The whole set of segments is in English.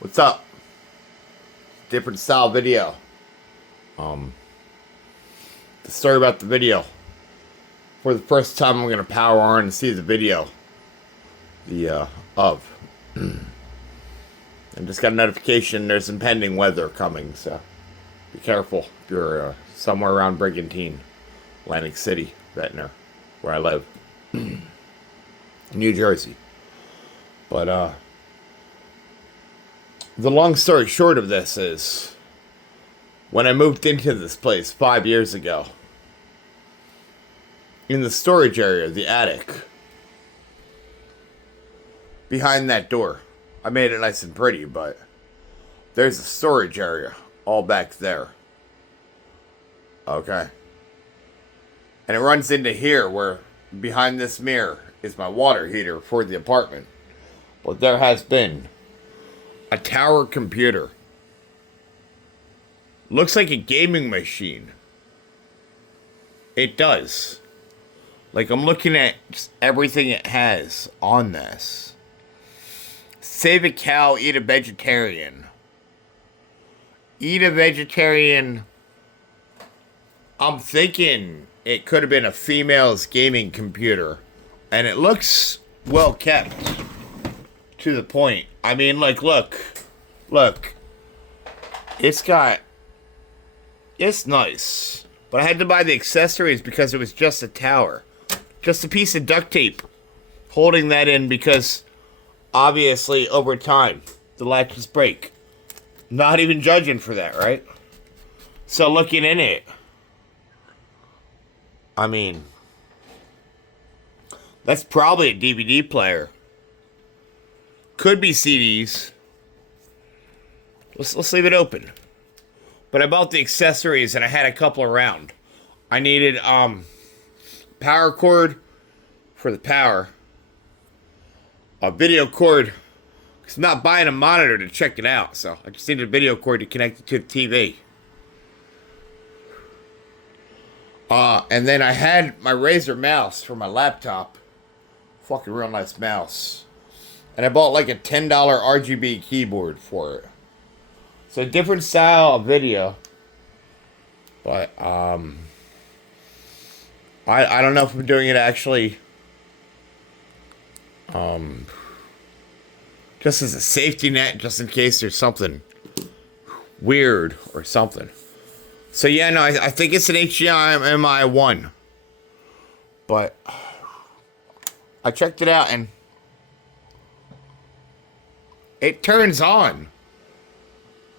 What's up? Different style video. Um, the story about the video. For the first time, I'm gonna power on and see the video. Of. I just got a notification there's impending weather coming, so be careful if you're somewhere around Brigantine, Atlantic City, Ventnor, where I live, New Jersey. But the long story short of this is when I moved into this place 5 years ago, in the storage area, the attic, behind that door, I made it nice and pretty, but there's a storage area all back there. Okay. And it runs into here where behind this mirror is my water heater for the apartment. But there has been a tower computer. Looks like a gaming machine. It does. Like, I'm looking at just everything it has on this. Save a cow, eat a vegetarian. Eat a vegetarian. I'm thinking it could have been a female's gaming computer. And it looks well kept. To the point. I mean, like, look. It's nice. But I had to buy the accessories because it was just a tower. Just a piece of duct tape holding that in because obviously over time the latches break. Not even judging for that, right? So looking in it, I mean, that's probably a DVD player. Could be CDs. Let's leave it open. But I bought the accessories and I had a couple around. I needed power cord for the power. A video cord. Cause I'm not buying a monitor to check it out, so I just needed a video cord to connect it to the TV. And then I had my Razer mouse for my laptop. Fucking real nice mouse. And I bought like a $10 RGB keyboard for it. It's a different style of video. But, I don't know if I'm doing it actually, just as a safety net, just in case there's something weird or something. So yeah, no, I think it's an HDMI 1. But I checked it out and it turns on.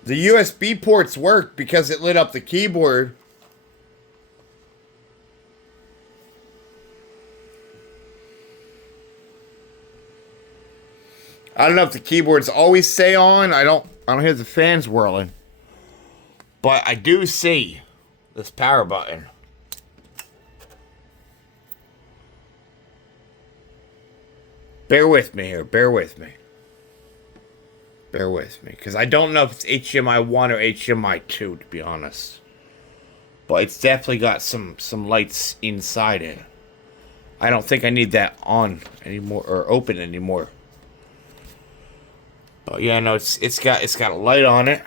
The USB ports work because it lit up the keyboard. I don't know if the keyboards always stay on. I don't hear the fans whirling. But I do see this power button. Bear with me here. Bear with me. Because I don't know if it's HDMI 1 or HDMI 2, to be honest. But it's definitely got some lights inside it. I don't think I need that on anymore or open anymore. But yeah, no, it's got a light on it.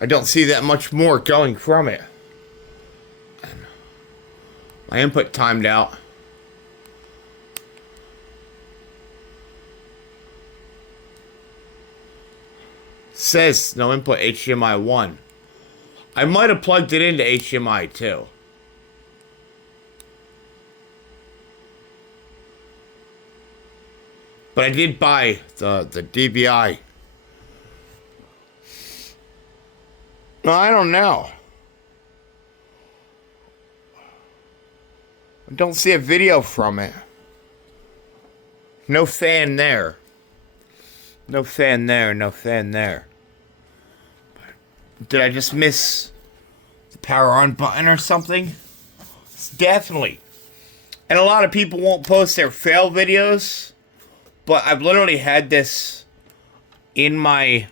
I don't see that much more going from it. My input timed out. Says no input HDMI 1. I might have plugged it into HDMI 2. But I did buy the DVI. No, I don't know. I don't see a video from it. No fan there. No fan there. Did I just miss the power on button or something? It's definitely. And a lot of people won't post their fail videos. But I've literally had this in my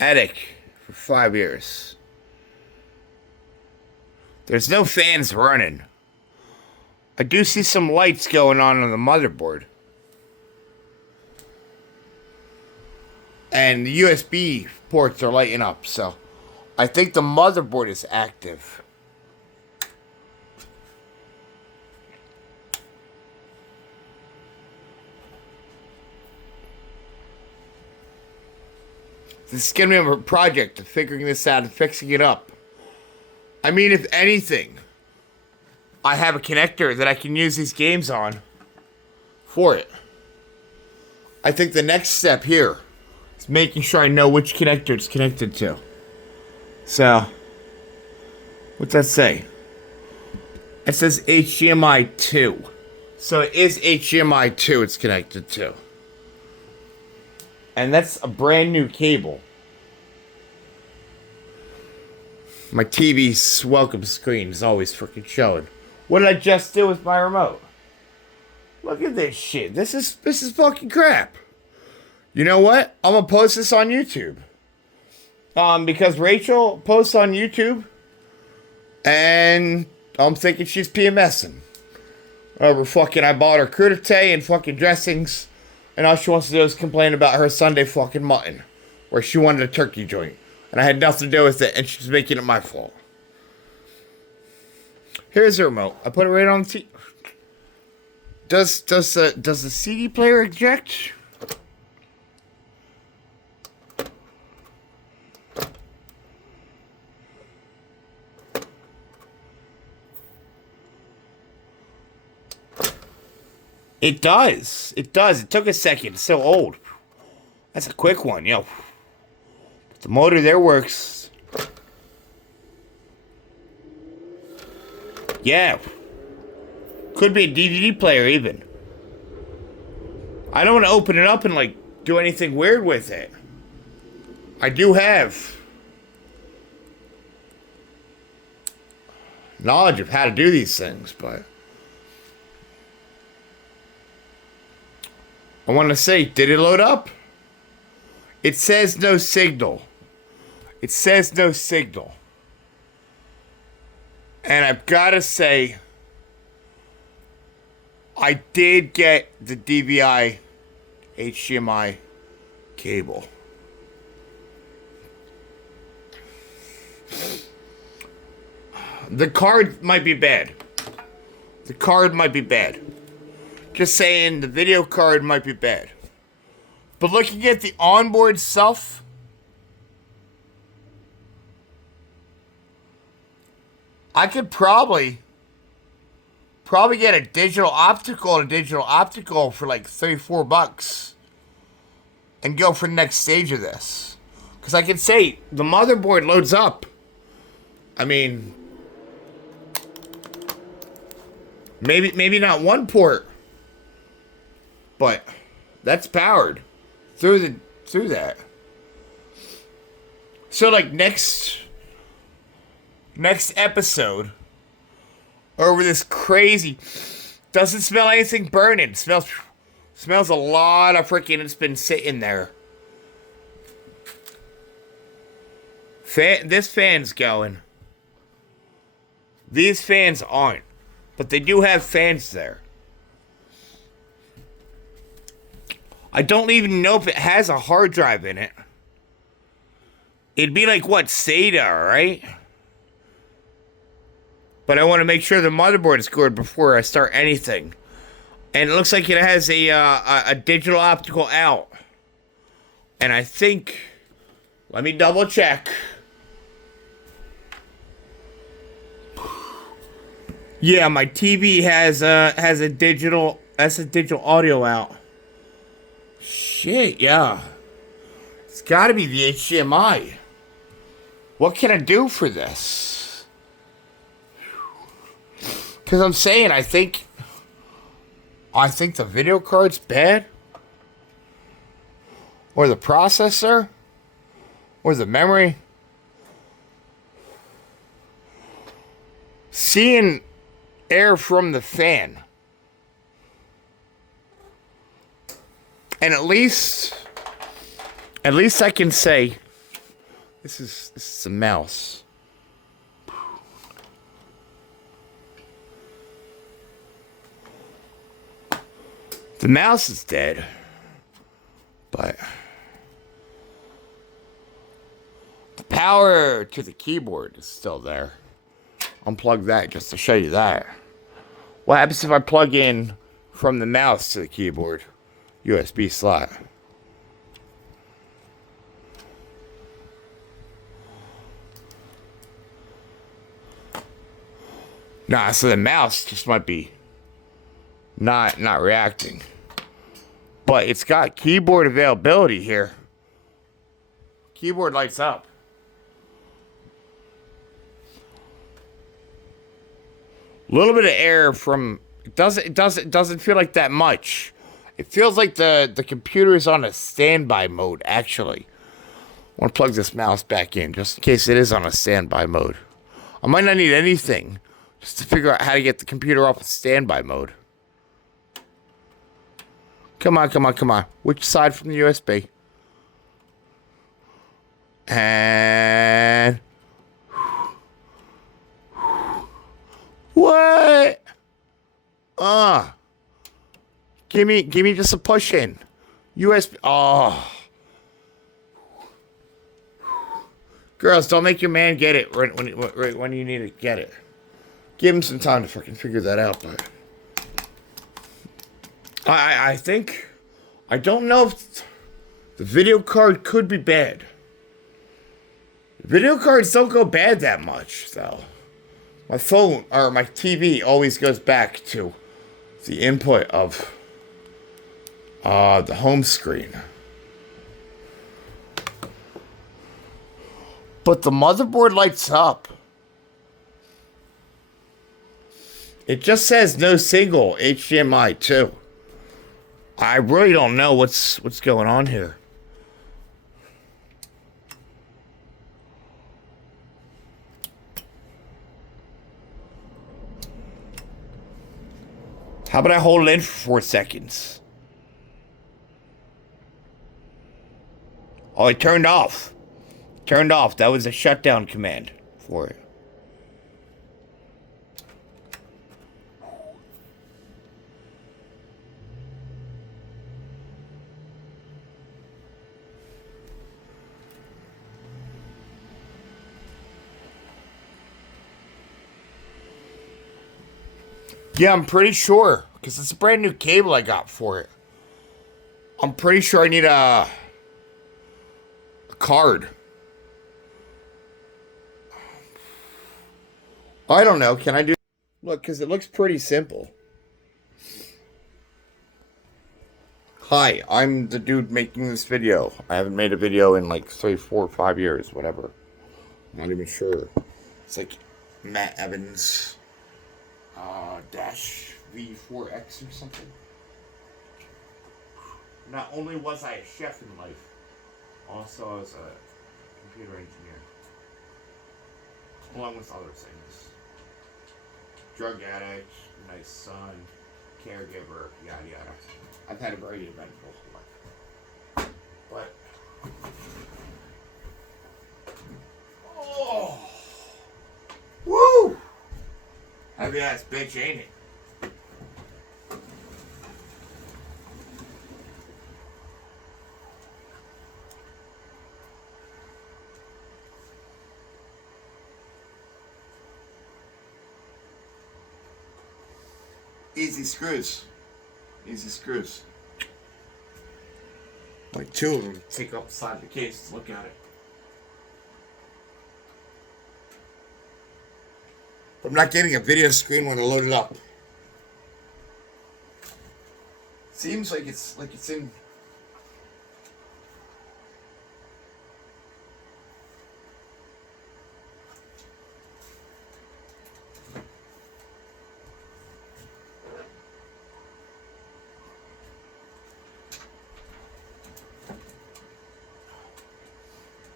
attic for 5 years. There's no fans running. I do see some lights going on the motherboard. And the USB ports are lighting up, so I think the motherboard is active. This is going to be a project of figuring this out and fixing it up. I mean, if anything, I have a connector that I can use these games on for it. I think the next step here is making sure I know which connector it's connected to. So, what's that say? It says HDMI 2. So it is HDMI 2 it's connected to. And that's a brand new cable. My TV's welcome screen is always freaking showing. What did I just do with my remote? Look at this shit. This is fucking crap. You know what? I'm gonna post this on YouTube. Because Rachel posts on YouTube, and I'm thinking she's PMSing. I bought her crudité and fucking dressings, and all she wants to do is complain about her Sunday fucking mutton, where she wanted a turkey joint, and I had nothing to do with it, and she's making it my fault. Here's the remote. I put it right on the TV. Does the CD player eject? It does. It does. It took a second. It's so old. That's a quick one, yo. The motor there works. Yeah. Could be a DVD player even. I don't want to open it up and like do anything weird with it. I do have knowledge of how to do these things, but I want to say, did it load up? It says no signal. It says no signal. And I've got to say, I did get the DVI HDMI cable. The card might be bad. The card might be bad. Just saying, the video card might be bad. But looking at the onboard stuff, I could probably get a digital optical for like $34 and go for the next stage of this. Because I can say the motherboard loads up. I mean, maybe not one port, but that's powered through that. So like next episode, over this crazy, doesn't smell anything burning. Smells a lot of freaking, it's been sitting there. This fan's going. These fans aren't, but they do have fans there. I don't even know if it has a hard drive in it. It'd be like, what, SATA, right? But I want to make sure the motherboard is good before I start anything. And it looks like it has a digital optical out. And I think, let me double check. Yeah, my TV has a digital audio out. Shit, yeah. It's got to be the HDMI. What can I do for this? Because I'm saying, I think the video card's bad. Or the processor. Or the memory. Seeing air from the fan. And at least I can say This is a mouse. The mouse is dead, but the power to the keyboard is still there. Unplug that just to show you that. What happens if I plug in from the mouse to the keyboard? USB slot. Nah, so the mouse just might be not reacting. But it's got keyboard availability here. Keyboard lights up. A little bit of air from it doesn't feel like that much. It feels like the computer is on a standby mode, actually. I want to plug this mouse back in just in case it is on a standby mode. I might not need anything just to figure out how to get the computer off of standby mode. Come on. Which side from the USB? And what? Give me just a push in. USB. Oh. Girls, don't make your man get it right when you need to get it. Give him some time to fucking figure that out, but I think, I don't know if the video card could be bad. Video cards don't go bad that much, though. My phone, or my TV, always goes back to the input of the home screen. But the motherboard lights up. It just says no single HDMI 2. I really don't know what's going on here. How about I hold it in for 4 seconds? Oh, it turned off. Turned off. That was a shutdown command for it. Yeah, I'm pretty sure, because it's a brand new cable I got for it. I'm pretty sure I need a card. I don't know. Can I do... Look, because it looks pretty simple. Hi, I'm the dude making this video. I haven't made a video in like 3, 4, 5 years, whatever. I'm not even sure. It's like Matt Evans... dash V4X or something. Not only was I a chef in life, also I was a computer engineer. Along with other things. Drug addict, nice son, caregiver, yada yada. I've had a very eventful life. But... Oh! Woo! Heavy ass bitch, ain't it? Easy screws. Easy screws. Like 2 of them. Take up the side of the case to look at it. I'm not getting a video screen when I load it up. Seems like it's in.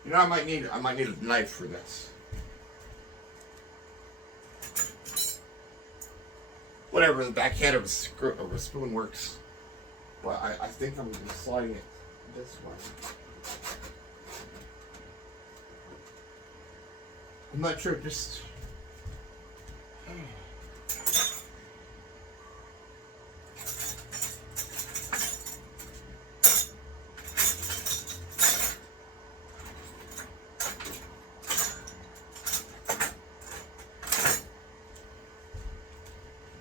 You know, I might need a knife for this. Whatever, the back head of a spoon works. But I think I'm sliding it this way. I'm not sure, just...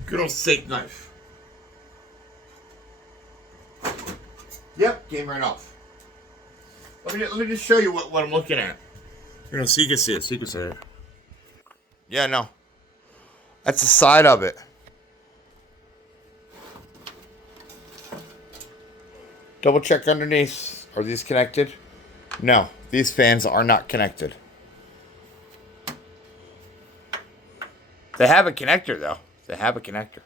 Good old steak knife. Yep, came right off. Let me just show you what I'm looking at. You know, so you can see it. So you can see it. Yeah, no. That's the side of it. Double check underneath. Are these connected? No, these fans are not connected. They have a connector, though. They have a connector.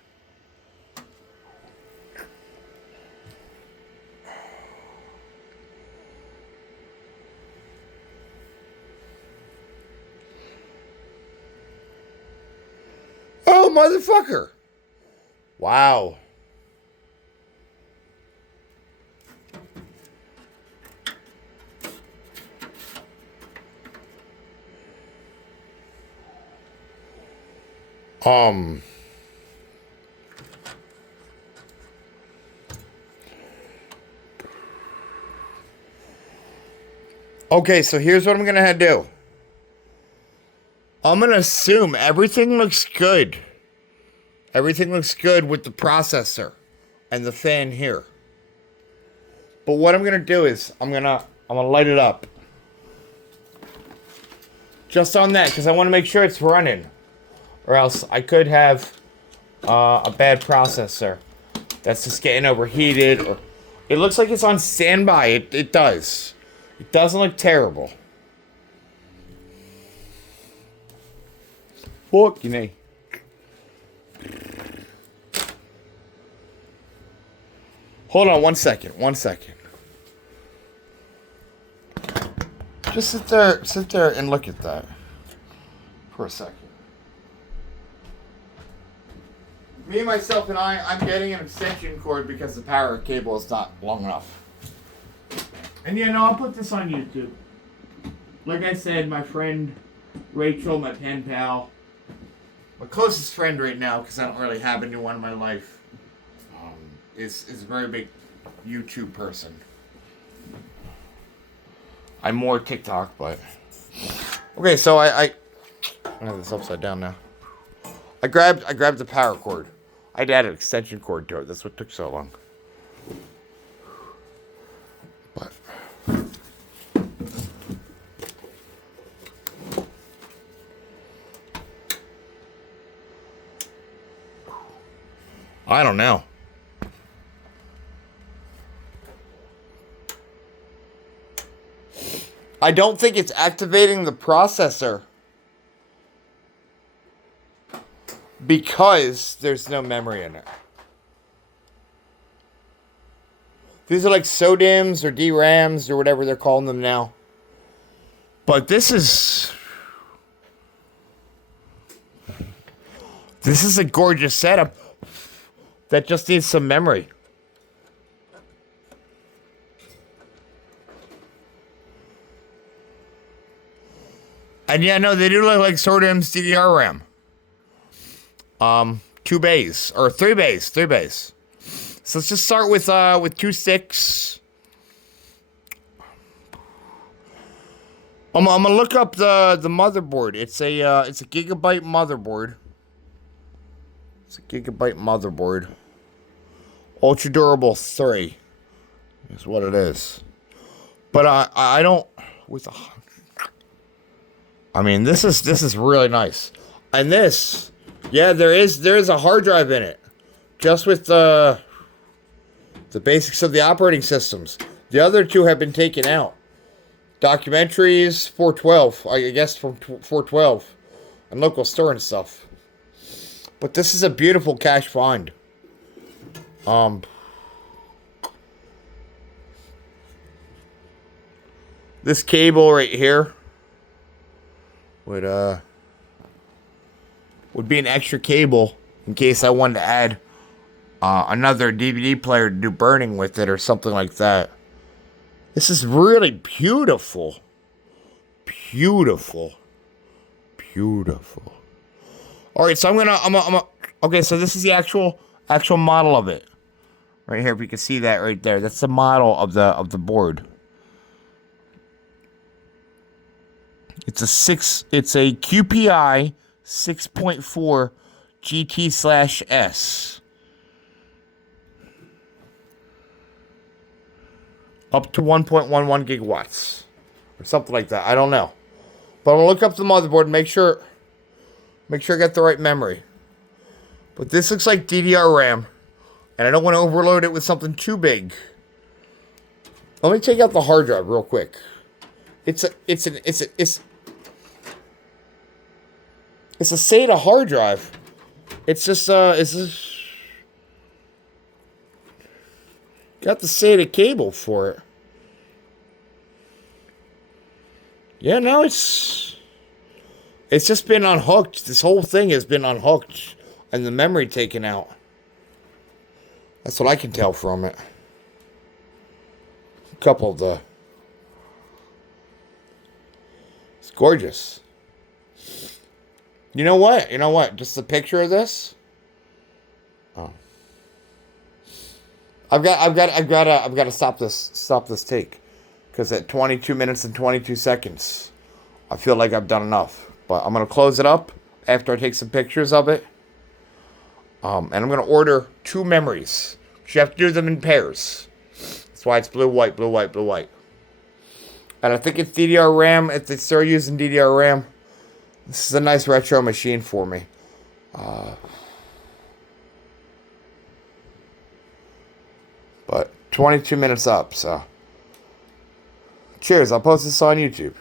Oh, motherfucker. Wow. Okay, so here's what I'm gonna do. I'm gonna assume everything looks good. Everything looks good with the processor and the fan here. But what I'm gonna do is I'm gonna light it up. Just on that, because I want to make sure it's running. Or else I could have a bad processor that's just getting overheated. Or it looks like it's on standby. It does. It doesn't look terrible. Fuck you, know. Hold on 1 second. 1 second. Just sit there and look at that for a second. Me, myself, and I'm getting an extension cord because the power cable is not long enough. And yeah, no, I'll put this on YouTube. Like I said, my friend Rachel, my pen pal, my closest friend right now, because I don't really have anyone in my life, is a very big YouTube person. I'm more TikTok, but... Okay, so I have this upside down now. I grabbed the power cord. I'd add an extension cord to it. That's what took so long. But... I don't know. I don't think it's activating the processor because there's no memory in it. These are like SODIMMs or DRAMs or whatever they're calling them now. But this is a gorgeous setup that just needs some memory. And yeah, no, they do look like SODIMM's DDR RAM. 2 bays or 3 bays, 3 bays. So let's just start with 2 sticks. I'm gonna look up the motherboard. It's a Gigabyte motherboard. It's a Gigabyte motherboard. Ultra durable 3 is what it is. But I don't with a. I mean, this is really nice. And this, yeah, there is a hard drive in it. Just with the basics of the operating systems. The other 2 have been taken out. Documentaries, 412, I guess from 412. And local store and stuff. But this is a beautiful cache find. This cable right here would be an extra cable in case I wanted to add another DVD player to do burning with it or something like that. This is really beautiful. Beautiful. Beautiful. All right, so okay, so this is the actual model of it. Right here, if you can see that right there. That's the model of the board. It's a QPI 6.4 GT/S. Up to 1.11 gigawatts. Or something like that. I don't know. But I'm gonna look up the motherboard and make sure I got the right memory. But this looks like DDR RAM. And I don't want to overload it with something too big. Let me take out the hard drive real quick. It's a SATA hard drive. It's just got the SATA cable for it. Yeah, no, it's just been unhooked. This whole thing has been unhooked and the memory taken out. That's what I can tell from it. A couple of the... It's gorgeous. You know what? Just a picture of this. Oh. I've got to stop this take. Because at 22 minutes and 22 seconds, I feel like I've done enough. But I'm going to close it up after I take some pictures of it. And I'm going to order 2 memories. You have to do them in pairs. That's why it's blue, white, blue, white, blue, white. And I think it's DDR RAM. If they start using DDR RAM, this is a nice retro machine for me. But 22 minutes up, so. Cheers. I'll post this on YouTube.